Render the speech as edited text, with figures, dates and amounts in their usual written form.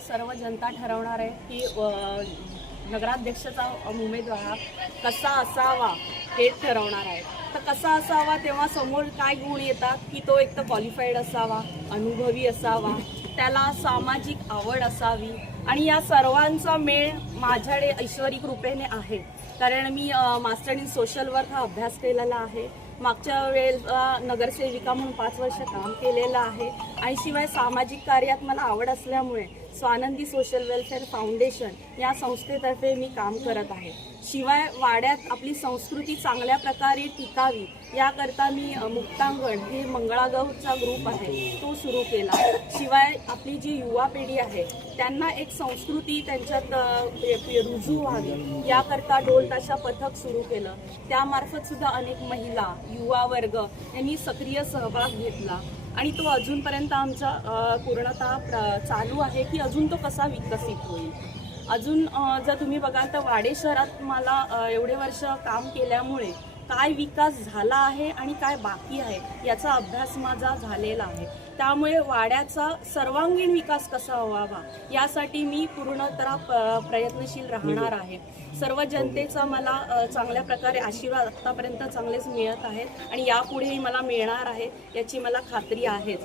सर्व जनता ठरवणार आहे की नगराध्यक्षाचा उमेदवार कसा असावा हे ठरवणार आहे। तर कसा असावा तेव्हा समोर काय गुण येतात की तो एक तर क्वालिफाईड असावा, अनुभवी असावा, त्याला सामाजिक आवड असावी आणि या सर्वांचा मेळ माझ्याकडे ईश्वरी कृपेने आहे। कारण मी मास्टर इन सोशल वर्क हा अभ्यास केलेला आहे, मागच्या वेळेला नगरसेविका म्हणून 5 वर्ष काम केलेलं आहे आणि शिवाय सामाजिक कार्यात मला आवड असल्यामुळे स्वानंदी सोशल वेलफेअर फाउंडेशन या संस्थेतर्फे मी काम करत आहे। शिवाय वाड्यात आपली संस्कृती चांगल्या प्रकारे टिकावी याकरता मी मुक्तांगण हे मंगळागौरचा ग्रुप आहे तो सुरू केला। शिवाय आपली जी युवा पिढी आहे त्यांना एक संस्कृती त्यांच्यात रुजू व्हावी याकरता ढोल ताशा पथक सुरू केलं। त्यामार्फत सुद्धा अनेक महिला युवा वर्ग यांनी सक्रिय सहभाग घेतला आणि तो अजूनपर्यंत आमचा पूर्णतः चालू आहे की अजून तो कसा विकसित होईल। अजून जर तुम्ही बघाल तर वाडे शहरात मला एवढे वर्ष काम केल्यामुळे काय विकास झाला आहे आणि काय बाकी आहे याचा अभ्यास माझा झालेला आहे। त्यामुळे वाड्याचा सर्वांगीण विकास कसा व्हावा यासाठी मी पूर्णतः प्रयत्नशील राहणार आहे। सर्व जनतेचा मला चांगल्या प्रकारे आशीर्वाद आतापर्यंत चांगलेच मिळत आहेत आणि यापुढेही मला मिळणार आहे याची मला खात्री आहे।